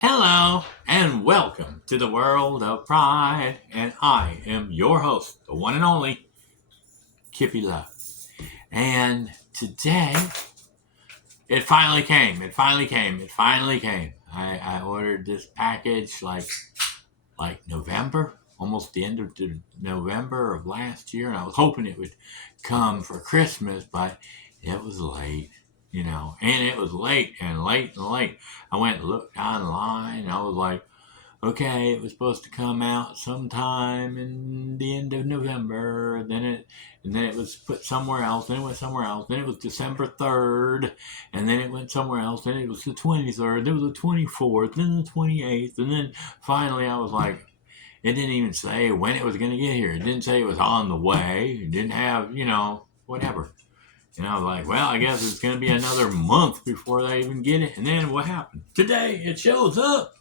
Hello and welcome to the world of pride, and I am your host, the one and only Kippy Love. And today, it finally came. It finally came. It finally came. I ordered this package like November, almost the end of November of last year, and I was hoping it would come for Christmas, but it was late. And it was late and late and late. I went and looked online, and I was like, okay, it was supposed to come out sometime in the end of November. And then it was put somewhere else. Then it went somewhere else. Then it was December 3rd, and then it went somewhere else. Then it was the 23rd. Then it was the 24th. Then the 28th, and then finally I was like, it didn't even say when it was going to get here. It didn't say it was on the way. It didn't have whatever. And I was like, well, I guess it's going to be another month before they even get it. And then what happened? Today it shows up.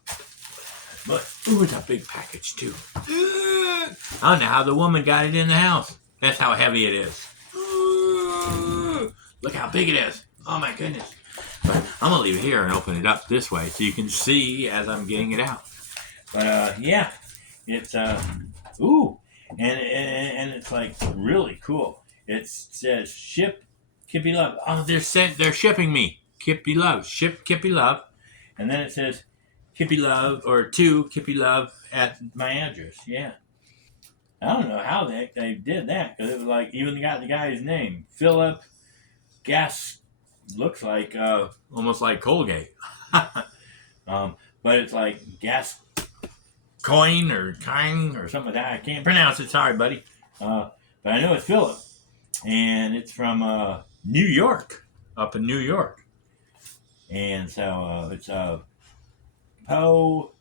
But, ooh, it's a big package, too. I don't know how the woman got it in the house. That's how heavy it is. Look how big it is. Oh, my goodness. But I'm going to leave it here and open it up this way so you can see as I'm getting it out. But, yeah, it's, ooh, and it's, like, really cool. It says, ship Kippy Love. Oh, they're shipping me. Kippy Love. Ship Kippy Love. And then it says, Kippy Love, or to Kippy Love at my address. Yeah. I don't know how they did that, because it was like, even got the guy's name. Philip Gas, looks like, almost like Colgate. But it's like Gas Coin or Kine or something like that. I can't pronounce it. Sorry, buddy. But I know it's Philip. And it's from New York, up in New York. And so it's Poughkeepsie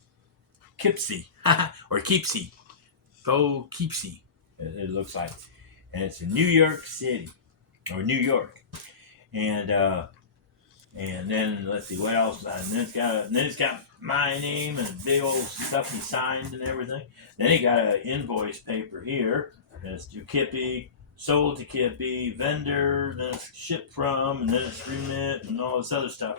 or Keepsy. Poughkeepsie, it looks like. And it's in New York City, or New York. And then let's see what else. And then it's got my name and big old stuff he signed and everything. Then he got an invoice paper here. That's to Kippy, sold to Kippy, vendor, then it's shipped from, and then it's remit and all this other stuff,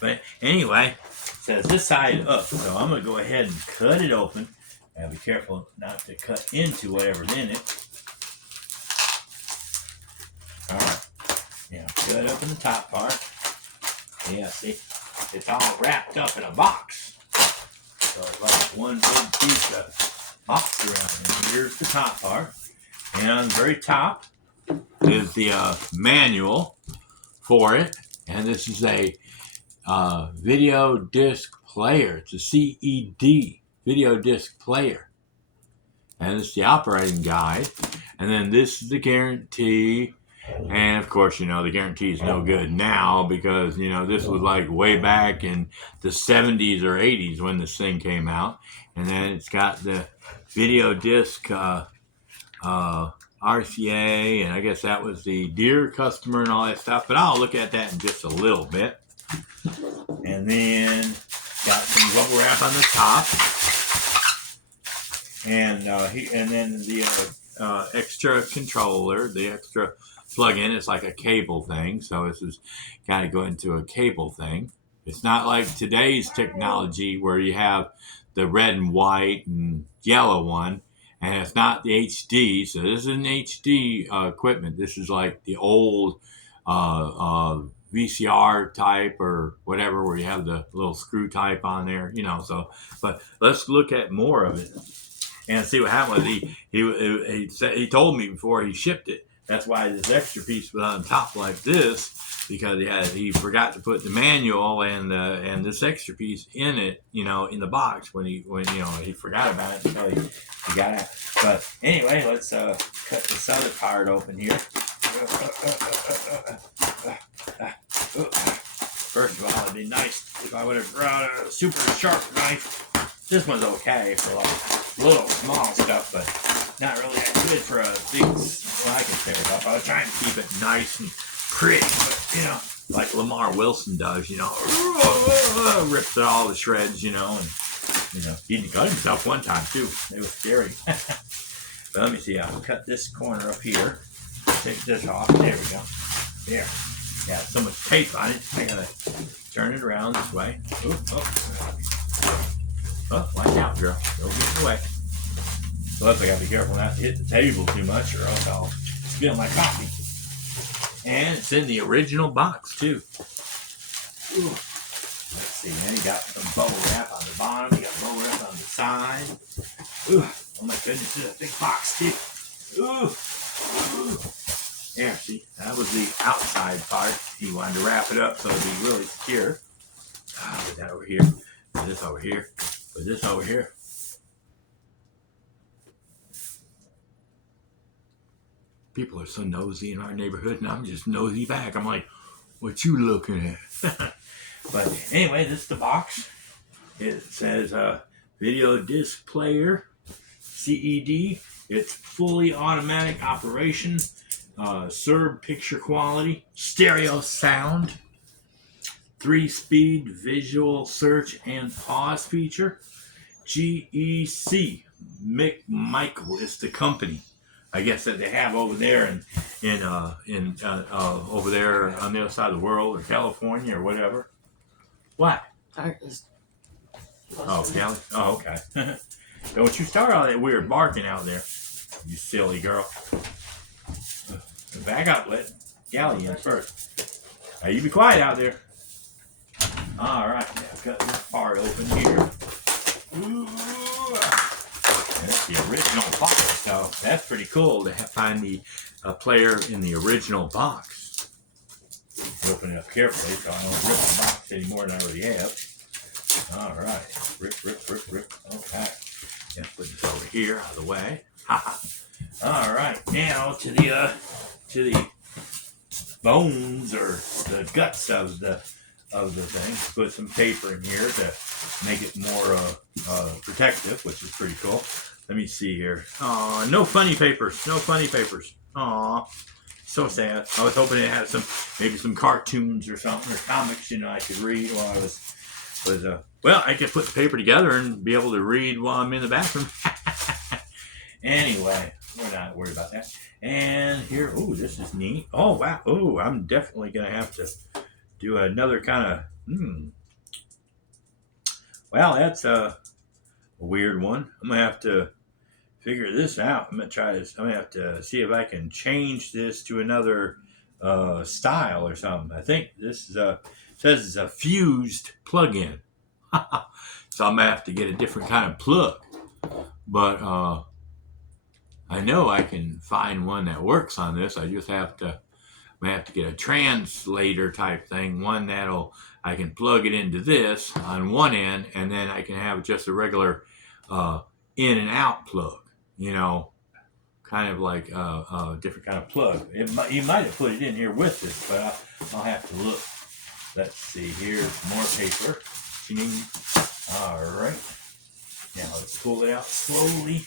But anyway, it says this side up, so I'm going to go ahead and cut it open. Now be careful not to cut into whatever's in it. All right. Yeah, cut open the top part. Yeah, see, it's all wrapped up in a box. So it's like one big piece of box around. And here's the top part. And on the very top is the manual for it. And this is a video disc player. It's a CED video disc player. And it's the operating guide. And then this is the guarantee. And of course, the guarantee is no good now because, this was like way back in the 70s or 80s when this thing came out. And then it's got the video disc RCA, and I guess that was the dear customer and all that stuff, but I'll look at that in just a little bit. And then got some bubble wrap on the top, and then the extra controller, the extra plug-in. It's like a cable thing, so this has got to go into a cable thing. It's not like today's technology where you have the red and white and yellow one. And it's not the HD, so this isn't HD equipment. This is like the old VCR type or whatever, where you have the little screw type on there, So, but let's look at more of it and see what happened. He told me before he shipped it. That's why this extra piece was on top like this, because he forgot to put the manual and this extra piece in it, in the box when he forgot about it until he got out. But anyway, let's cut this other part open here. First of all, it'd be nice if I would have brought a super sharp knife. This one's okay for like little small stuff, but not really that good for a big. Well, I can tear it up. I was trying to keep it nice and pretty, but like Lamar Wilson does, rips it all to shreds, and he cut himself one time too. It was scary. But let me see. I'll cut this corner up here. Take this off. There we go. There. Yeah, so much tape on it. I gotta turn it around this way. Oh, watch out, girl. Don't get in the way. Plus, I gotta be careful not to hit the table too much or else I'll spill my coffee. And it's in the original box, too. Ooh. Let's see, man. You got some bubble wrap on the bottom. You got bubble wrap on the side. Ooh. Oh, my goodness. This is a big box, too. Ooh. Ooh. There, see? That was the outside part. He wanted to wrap it up so it'd be really secure. Put that over here. Put this over here. Put this over here. People are so nosy in our neighborhood, and I'm just nosy back. I'm like, what you looking at? But anyway, this is the box. It says video disc player, CED. It's fully automatic operation, Ced picture quality, stereo sound, 3-speed visual search and pause feature. GEC, Mick Michael is the company. I guess that they have over there in over there on the other side of the world, or California, or whatever. What? Oh, Cali. Oh, okay. Don't you start all that weird barking out there, you silly girl. Back up, let Gally in first. Now you be quiet out there. All right, now cut this part open here. Ooh. And that's the original box, so that's pretty cool to find the player in the original box. Open it up carefully so I don't rip the box any more than I already have. All right, rip. Okay, yeah, put this over here out of the way. All right, now to the bones or the guts of the thing. Put some paper in here to make it more protective, which is pretty cool. Let me see here. Aw, no funny papers. No funny papers. Aw, so sad. I was hoping it had maybe some cartoons or something, or comics, I could read while I was well, I could put the paper together and be able to read while I'm in the bathroom. Anyway, we're not worried about that. And here, oh, this is neat. Oh, wow. Oh, I'm definitely going to have to do another kind of, Well, that's a weird one. I'm going to have to figure this out. I'm going to try this. I'm going to have to see if I can change this to another style or something. I think this is says it's a fused plug-in. So I'm going to have to get a different kind of plug. But I know I can find one that works on this. I just have to get a translator type thing, one I can plug it into this on one end, and then I can have just a regular in and out plug, kind of like a different kind of plug. You might have put it in here with this, but I'll have to look. Let's see, here's more paper. All right. Now let's pull it out slowly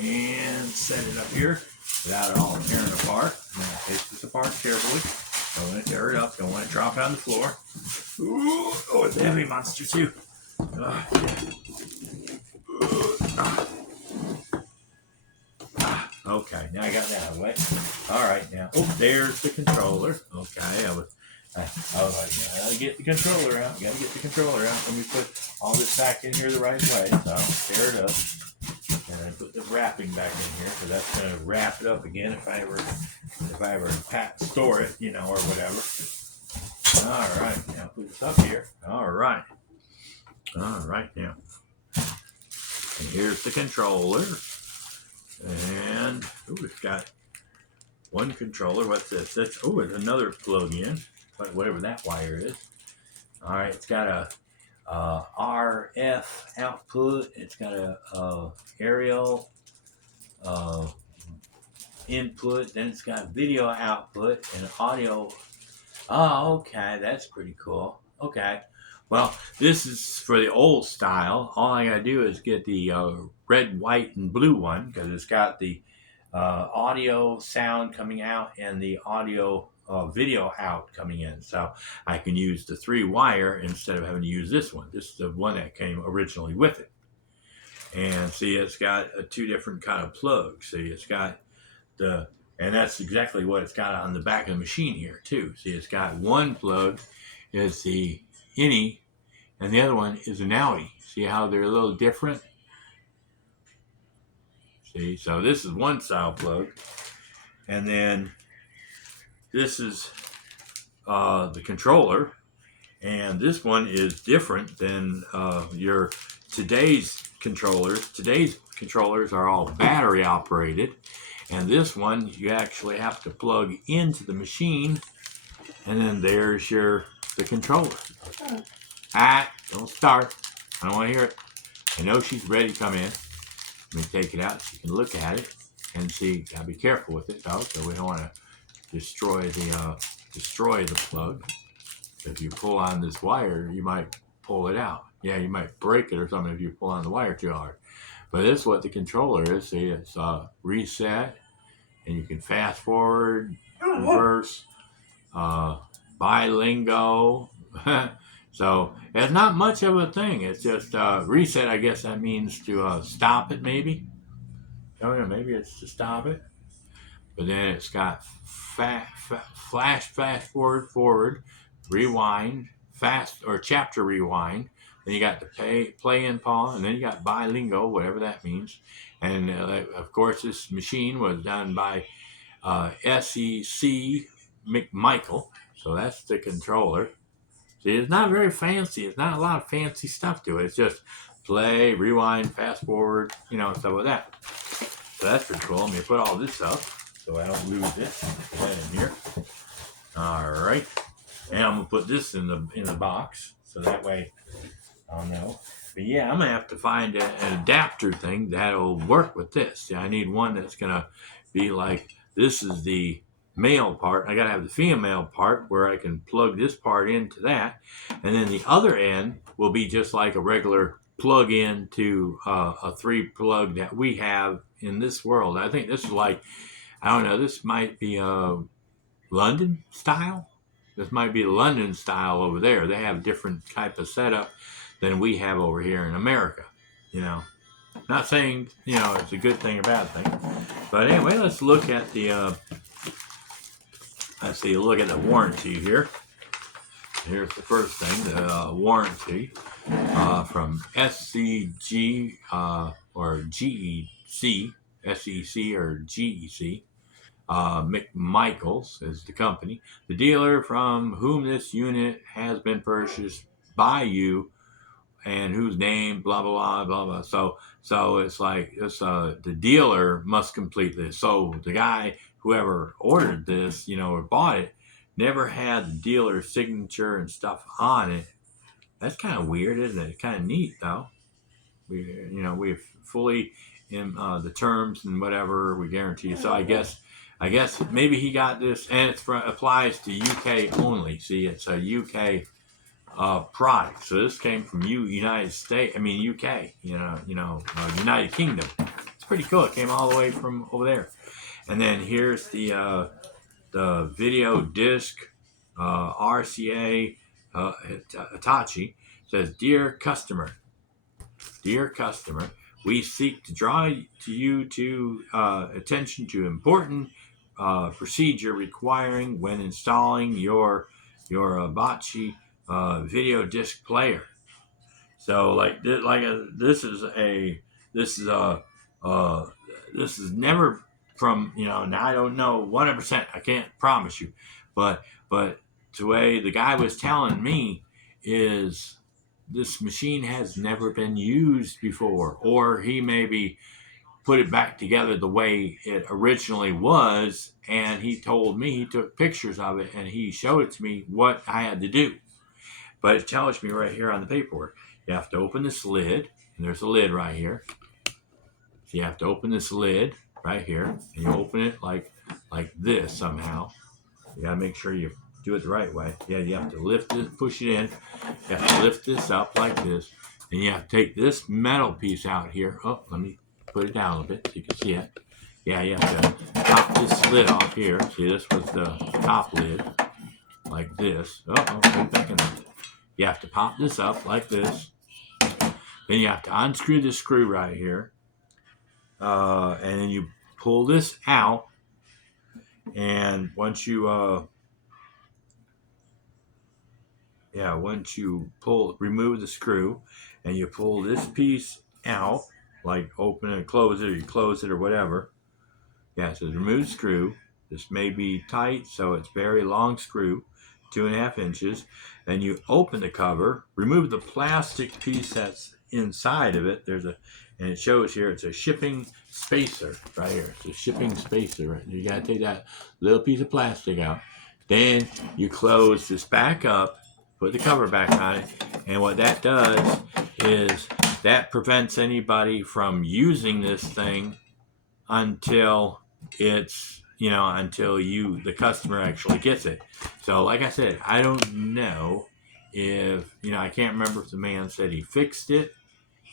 and set it up here without it all tearing apart. I'm going to take this apart carefully. Don't want to tear it up. Don't want to drop it on the floor. Ooh, oh, it's a heavy monster too. Okay, now I got that out of the way. All right, now, there's the controller. Okay, I was like, I gotta get the controller out. Gotta get the controller out. Let me put all this back in here the right way. So I'll tear it up. And then put the wrapping back in here, because that's going to wrap it up again if I ever store it, or whatever. All right, now put this up here. All right now. And here's the controller. And it's got one controller. What's this? It's another plug-in, whatever that wire is. All right, it's got a RF output. It's got a aerial input. Then it's got video output and audio. Oh, okay, that's pretty cool. Okay, well, this is for the old style. All I gotta do is get the red, white, and blue one, because it's got the audio sound coming out and the audio video out coming in. So I can use the 3-wire instead of having to use this one. This is the one that came originally with it. And see, it's got 2 different kind of plugs. See, it's got and that's exactly what it's got on the back of the machine here too. See, it's got one plug is the innie, and the other one is an outie. See how they're a little different? See, so this is one style plug, and then this is the controller, and this one is different than your today's controllers. Today's controllers are all battery operated, and this one you actually have to plug into the machine, and then there's the controller. Don't start. I don't want to hear it. I know she's ready to come in. Let me take it out so you can look at it and see. Gotta be careful with it though, so we don't want to destroy the plug. If you pull on this wire, you might pull it out. Yeah, you might break it or something if you pull on the wire too hard. But this is what the controller is. See, it's reset, and you can fast forward, reverse, bilingual. So it's not much of a thing. It's just reset. I guess that means to stop it, maybe. Oh yeah, maybe it's to stop it. But then it's got flash forward, rewind, fast or chapter rewind. Then you got the play and pause, and then you got bilingual, whatever that means. And of course, this machine was done by Ced McMichael. So that's the controller. See, it's not very fancy. It's not a lot of fancy stuff to it. It's just play, rewind, fast forward, stuff like that. So that's pretty cool. Let me put all this up so I don't lose it. Put that in here. All right. And I'm going to put this in the box so that way I'll know. But yeah, I'm going to have to find an adapter thing that'll work with this. See, I need one that's going to be like, this is the male part. I got to have the female part where I can plug this part into that. And then the other end will be just like a regular plug in to a 3-plug that we have in this world. I think this is like, I don't know, this might be London style. This might be London style over there. They have a different type of setup than we have over here in America. Not saying, it's a good thing or bad thing. But anyway, let's look at the warranty here. Here's the first thing, the warranty from SCG or GEC, SEC or GEC. McMichaels is the company. The dealer from whom this unit has been purchased by you and whose name, blah, blah, blah, blah, blah. So it's like the dealer must complete this. So the guy, whoever ordered this, or bought it, never had the dealer's signature and stuff on it. That's kind of weird, isn't it? Kind of neat, though. We're fully in the terms and whatever we guarantee. So I guess maybe he got this, and it applies to UK only. See, it's a UK product. So this came from United States. I mean UK. United Kingdom. It's pretty cool. It came all the way from over there. And then here's the video disc RCA Hitachi. Says, Dear customer, we seek to draw to attention to important procedure requiring when installing your Abachi video disc player. So this is never from now I don't know 100%. I can't promise you, but the way the guy was telling me is this machine has never been used before, or he maybe put it back together the way it originally was, and he told me he took pictures of it and he showed it to me what I had to do. But it tells me right here on the paperwork, you have to open this lid, and there's a lid right here. So you have to open this lid right here, and you open it like this somehow. You gotta make sure you do it the right way. Yeah, you have to lift it, push it in. You have to lift this up like this, and you have to take this metal piece out here. Oh, let me put it down a bit so you can see it. Yeah, you have to pop this lid off here. See, this was the top lid, like this. Put it back in there. You have to pop this up like this. Then you have to unscrew this screw right here. And then you pull this out. And once you yeah, once you remove the screw, and you pull this piece out, like open and close it, or you close it, or whatever. Yeah, it says remove screw. This may be tight, so it's very long screw, 2.5 inches. Then you open the cover, remove the plastic piece that's inside of it. And it shows here it's a shipping spacer right here. It's a shipping spacer. Right? You got to take that little piece of plastic out. Then you close this back up, put the cover back on it, and what that does is that prevents anybody from using this thing until until the customer actually gets it. So like I said, I don't know if I can't remember if the man said he fixed it.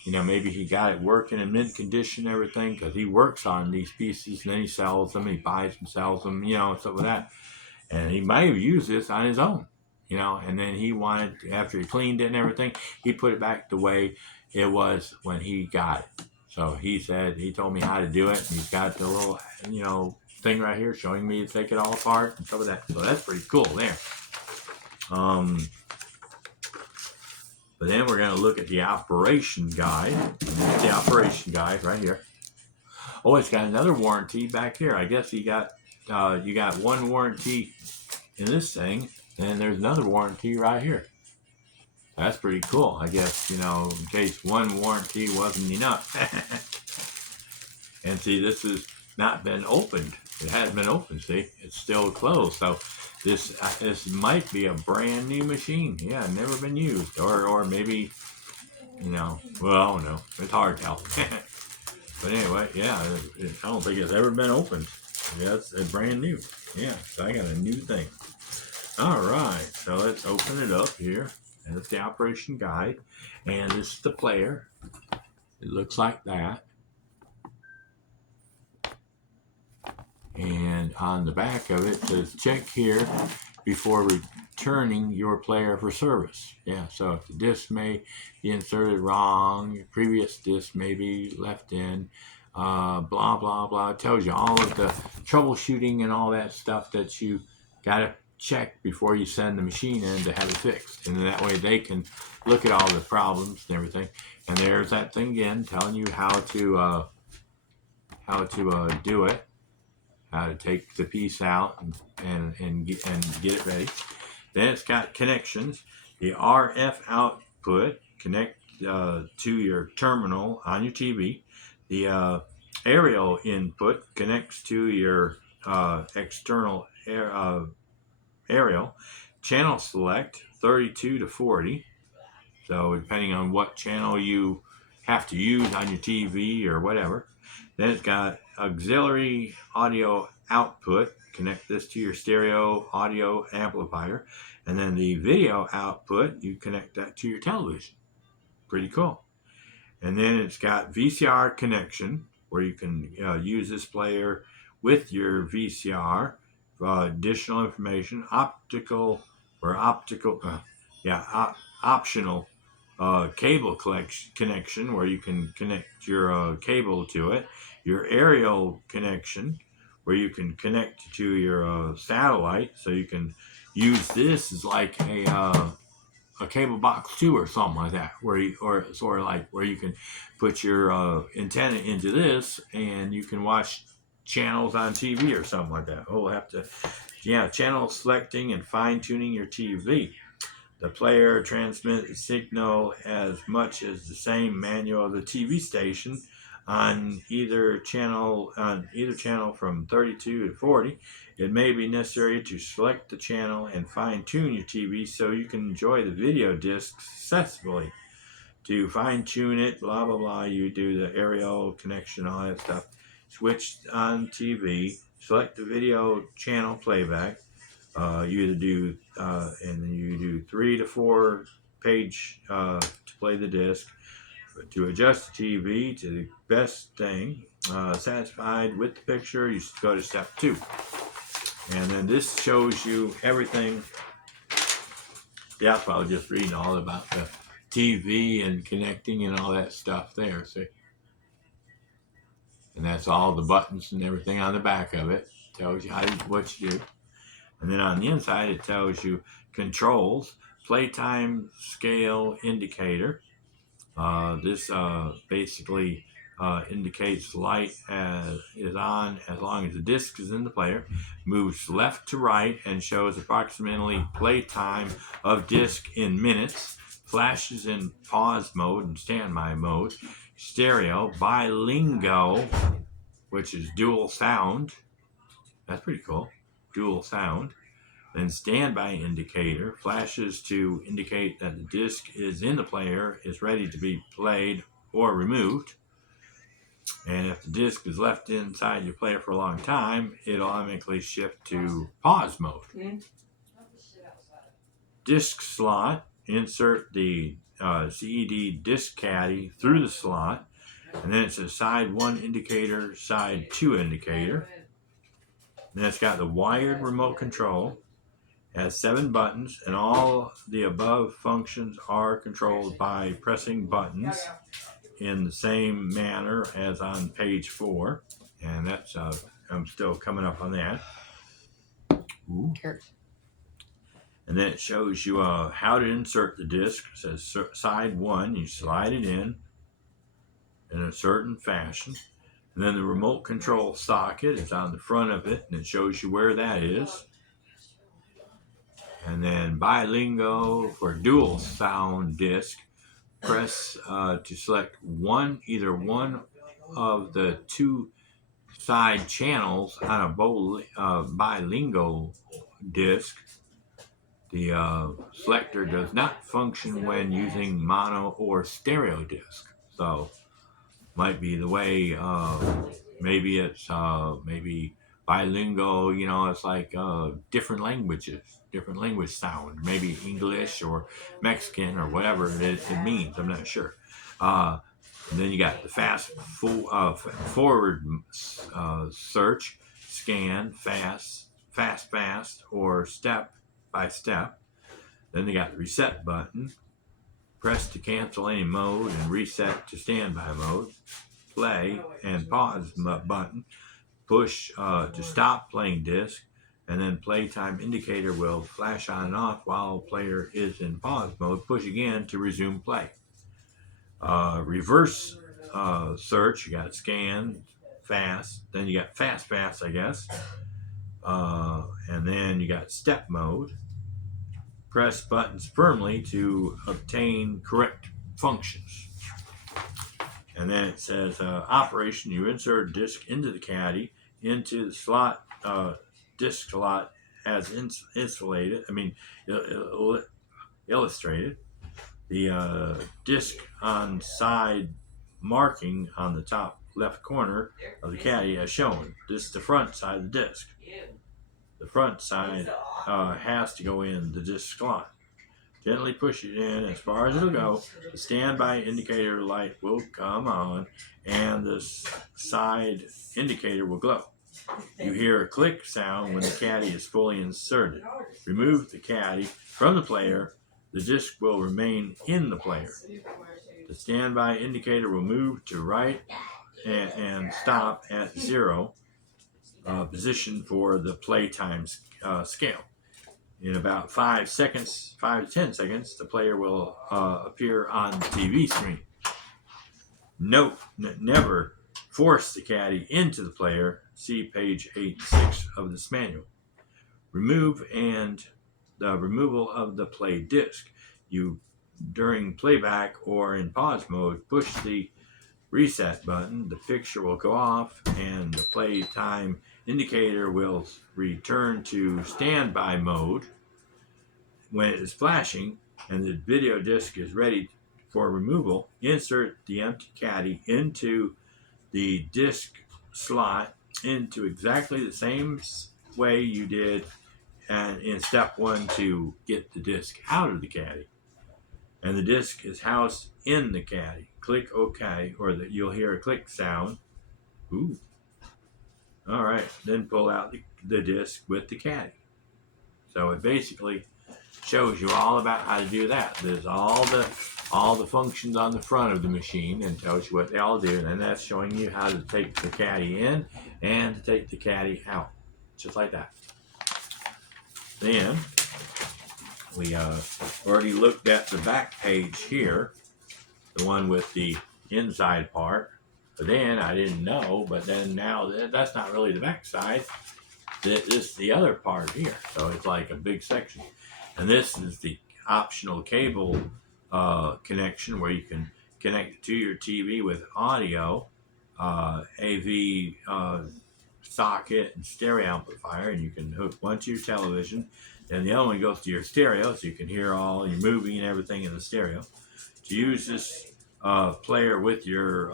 Maybe he got it working in mint condition and everything, because he works on these pieces and then he sells them, he buys and sells them, and stuff like that. And he might have used this on his own, and then he wanted, after he cleaned it and everything, he put it back the way it was when he got it. So he told me how to do it, and he's got the little, thing right here showing me to take it all apart and stuff like that. So that's pretty cool there. But then we're going to look at the operation guide. That's the operation guide right here. Oh, it's got another warranty back here. I guess you got one warranty in this thing, and there's another warranty right here. That's pretty cool. I guess, in case one warranty wasn't enough. And see, this has not been opened. It hasn't been opened, see? It's still closed. So this might be a brand new machine. Yeah, never been used. Or maybe, well, I don't know. It's hard to tell. But anyway, yeah, I don't think it's ever been opened. Yeah, it's brand new. Yeah, so I got a new thing. All right, so let's open it up here. And it's the operation guide. And this is the player. It looks like that. And on the back of it says check here before returning your player for service. Yeah, so if the disc may be inserted wrong, your previous disc may be left in, blah, blah, blah. It tells you all of the troubleshooting and all that stuff that you got to check before you send the machine in to have it fixed. And that way they can look at all the problems and everything. And there's that thing again telling you how to do it. How to take the piece out and get it ready. Then it's got connections. The RF output connect to your terminal on your TV. The aerial input connects to your external aerial. Channel select 32 to 40. So depending on what channel you have to use on your TV or whatever. Then it's got auxiliary audio output. Connect this to your stereo audio amplifier. And then the video output, you connect that to your television. Pretty cool. And then it's got VCR connection, where you can use this player with your VCR for additional information. Optional cable connection, where you can connect your cable to it. Your aerial connection, where you can connect to your satellite, so you can use this as like a cable box 2 or something like that, where you can put your antenna into this and you can watch channels on TV or something like that. Oh, we'll have to, channel selecting and fine tuning your TV. The player transmits signal as much as the same manual of the TV station on either channel from 32 to 40. It may be necessary to select the channel and fine-tune your TV so you can enjoy the video disc successfully. To fine-tune it, blah, blah, blah, you do the aerial connection, all that stuff. Switch on TV, select the video channel playback. You do 3 to 4 page to play the disc. To adjust the TV to the best thing, satisfied with the picture, you go to step 2. And then this shows you everything. Yeah, I'm probably just reading all about the TV and connecting and all that stuff there, see? And that's all the buttons and everything on the back of it. Tells you what you do. And then on the inside, it tells you controls, playtime scale indicator. This basically indicates light is on as long as the disc is in the player, moves left to right, and shows approximately playtime of disc in minutes, flashes in pause mode and standby mode, stereo, bilingual, which is dual sound. That's pretty cool. Dual sound. Then standby indicator flashes to indicate that the disc is in the player, is ready to be played or removed. And if the disc is left inside your player for a long time, it'll automatically shift to pause mode. Disc slot, insert the CED disc caddy through the slot, and then it's a side 1 indicator, side 2 indicator. Then it's got the wired remote control. It has 7 buttons, and all the above functions are controlled by pressing buttons in the same manner as on page 4. And that's I'm still coming up on that. Ooh. And then it shows you how to insert the disc. It says side 1, you slide it in a certain fashion. And then the remote control socket is on the front of it, and it shows you where that is. And then bilingual for dual sound disc. Press to select either one of the 2 side channels on a bilingual disc. The selector does not function when using mono or stereo disc. So might be the way, maybe it's maybe bilingual, it's like different languages, different language sound, maybe English or Mexican or whatever it means. I'm not sure. And then you got the fast forward search, scan, fast, or step by step. Then they got the reset button. Press to cancel any mode and reset to standby mode. Play and pause button. Push to stop playing disc, and then playtime indicator will flash on and off while player is in pause mode. Push again to resume play. Reverse search, you got scan, fast, then you got fast, I guess, and then you got step mode. Press buttons firmly to obtain correct functions. And then it says operation, you insert disc into the caddy, into the slot, disc slot as illustrated. The disc on side marking on the top left corner of the caddy as shown. This is the front side of the disc. The front side has to go in the disc slot. Gently push it in as far as it'll go. The standby indicator light will come on, and the side indicator will glow. You hear a click sound when the caddy is fully inserted. Remove the caddy from the player. The disc will remain in the player. The standby indicator will move to right and stop at 0 position for the playtime scale. In about 5 to 10 seconds, the player will appear on the TV screen. Note, never force the caddy into the player. See page 86 of this manual. Remove and the removal of the play disc. During playback or in pause mode, push the reset button. The picture will go off and the playtime indicator will return to standby mode. When it is flashing and the video disc is ready for removal, insert the empty caddy into the disc slot into exactly the same way you did in step 1 to get the disc out of the caddy. And the disc is housed in the caddy. Click OK, or you'll hear a click sound. Ooh. All right, then pull out the disc with the caddy. So it basically shows you all about how to do that. There's all the functions on the front of the machine and tells you what they all do. And that's showing you how to take the caddy in and to take the caddy out, just like that. Then We already looked at the back page here, the one with the inside part. But then I didn't know, but then now that's not really the back side. This is the other part here. So it's like a big section. And this is the optional cable connection where you can connect it to your TV with audio, AV socket and stereo amplifier, and you can hook one to your television, and the other one goes to your stereo, so you can hear all your movie and everything in the stereo. To use this player with your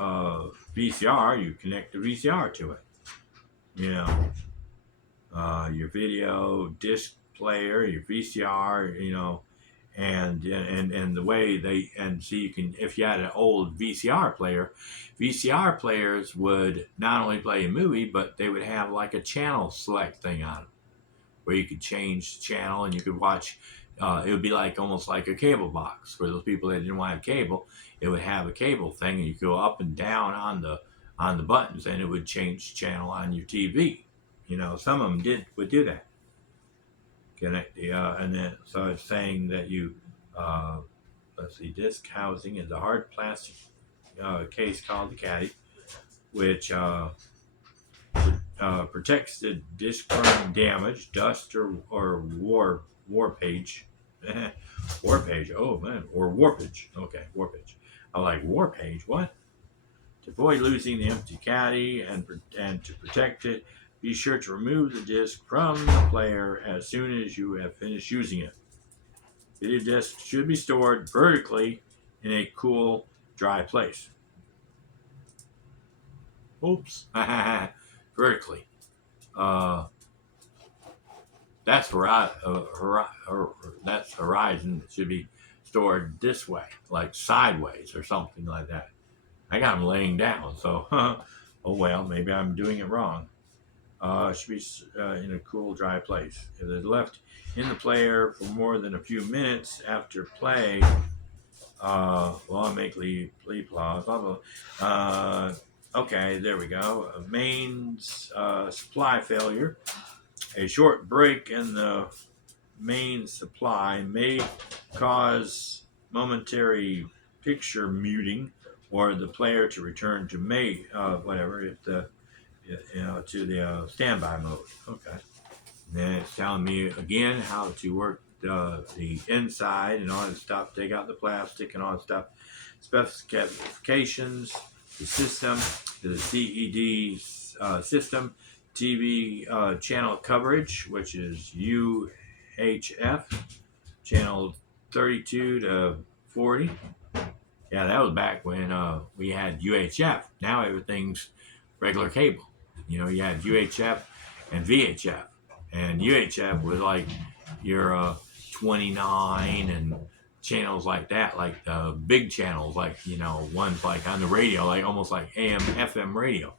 VCR, you connect the VCR to it. You know, your video disc player, your VCR, you know, and the way they, and so you can, if you had an old VCR player, VCR players would not only play a movie, but they would have like a channel select thing on them where you could change the channel and you could watch. It would be like almost like a cable box for those people that didn't want to have cable. It would have a cable thing, and you could go up and down on the buttons, and it would change channel on your TV. You know, some of them would do that. Connect the and then so it's saying that you let's see, disc housing is a hard plastic case called the caddy, which protects the disc from damage, dust, or warpage. Warpage, oh man, or warpage. Okay, warpage. I like warpage. What? To avoid losing the empty caddy and to protect it, be sure to remove the disc from the player as soon as you have finished using it. Video disc should be stored vertically in a cool, dry place. Oops. Vertically. That's horizon. It should be stored this way, like sideways or something like that. I got them laying down, so oh well, maybe I'm doing it wrong. Should be in a cool, dry place. If it's left in the player for more than a few minutes after play, well, make play pause, blah, blah. Okay, there we go. Mains supply failure. A short break in the main supply may cause momentary picture muting or the player to return to whatever, if the to the standby mode. Okay. And then it's telling me again how to work the inside and all that stuff. Take out the plastic and all that stuff. Specifications, the system, the CED system, TV channel coverage, which is UHF, channel 32 to 40. Yeah, that was back when we had UHF. Now everything's regular cable. You know, you had UHF and VHF. And UHF was like your 29 and channels like that, like the big channels, like, you know, ones like on the radio, like almost like AM, FM radio.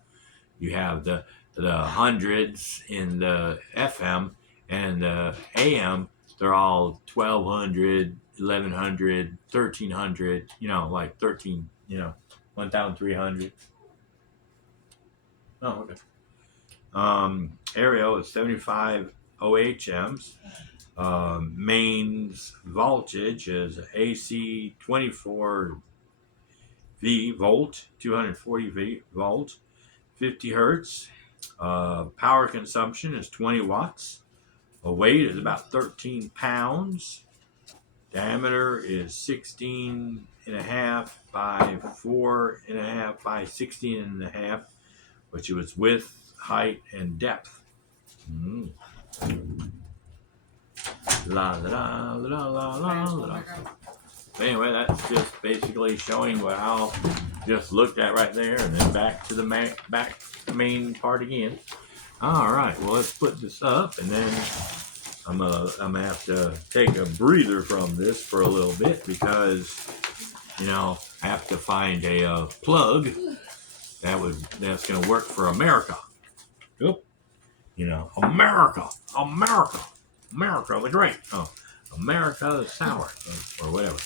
You have the hundreds in the FM, and the AM, they're all 1200, 1100, 1300, you know, like 13, you know, 1300. Oh, okay. Aerial is 75 OHMs. Mains voltage is AC 24 V volt, 240 V volt, 50 hertz. Power consumption is 20 watts. A weight is about 13 pounds. Diameter is 16.5 by 4.5 by 16.5, which was width, height, and depth. La la la la la la. Anyway, that's just basically showing what I'll just looked at right there, and then back to the main part again. All right, well, let's put this up, and then I'm gonna have to take a breather from this for a little bit because, you know, I have to find a plug that's gonna work for America. Yep. You know, America the Great. Oh, America the Sour, or whatever.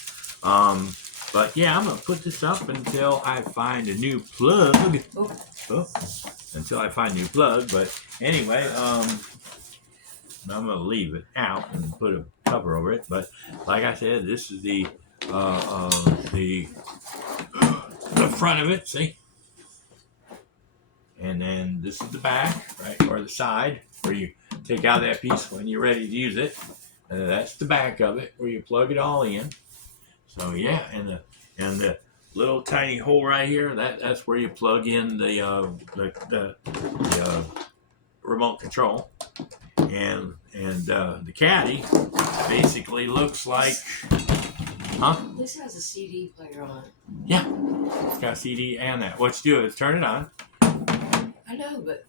But yeah, I'm gonna put this up until I find a new plug. Until I find a new plug. But anyway, I'm gonna leave it out and put a cover over it. But like I said, this is the front of it. See, and then this is the back, right, or the side where you take out that piece when you're ready to use it. And that's the back of it where you plug it all in. So yeah, and the little tiny hole right here, that's where you plug in the remote control. And the caddy basically looks like, This has a CD player on it. Yeah, it's got a CD and that. What you do is turn it on. I know, but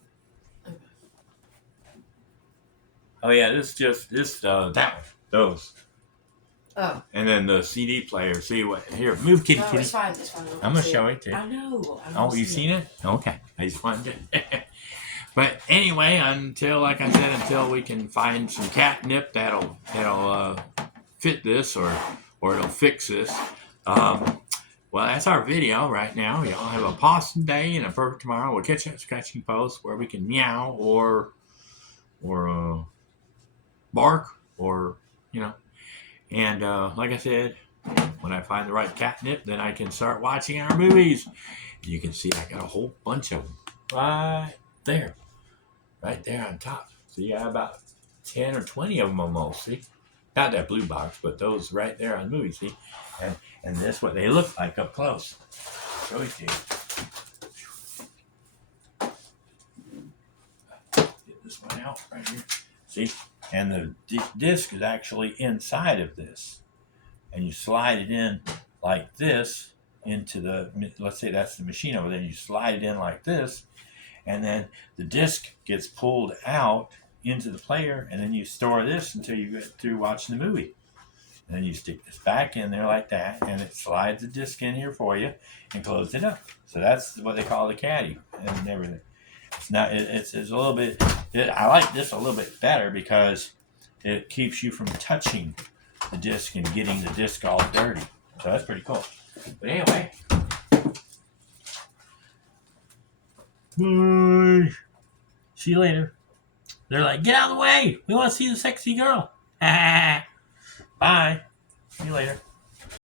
Oh yeah, that one, those. oh. And then the CD player. See what? Here, move, kitty, No, kitty. it's fine. It's fine. I'm gonna show it to you. I know. Oh, you've seen it? Okay, I just wanted to. But anyway, until we can find some catnip that'll fit this or it'll fix this. Well, that's our video right now. Y'all have a possum day and a perfect tomorrow. We'll catch that scratching post where we can meow or bark or And like I said, when I find the right catnip, then I can start watching our movies. You can see I got a whole bunch of them right there on top. So you got about 10 or 20 of them almost, see? Not that blue box, but those right there on the movie, see? And this is what they look like up close. Show it to you. Get this one out right here. See? And the disc is actually inside of this. And you slide it in like this into let's say that's the machine over there. You slide it in like this. And then the disc gets pulled out into the player. And then you store this until you get through watching the movie. And then you stick this back in there like that. And it slides the disc in here for you and closes it up. So that's what they call the caddy and everything. It's a little bit. I like this a little bit better because it keeps you from touching the disc and getting the disc all dirty. So that's pretty cool. But anyway, bye. See you later. They're like, get out of the way. We want to see the sexy girl. Bye. See you later.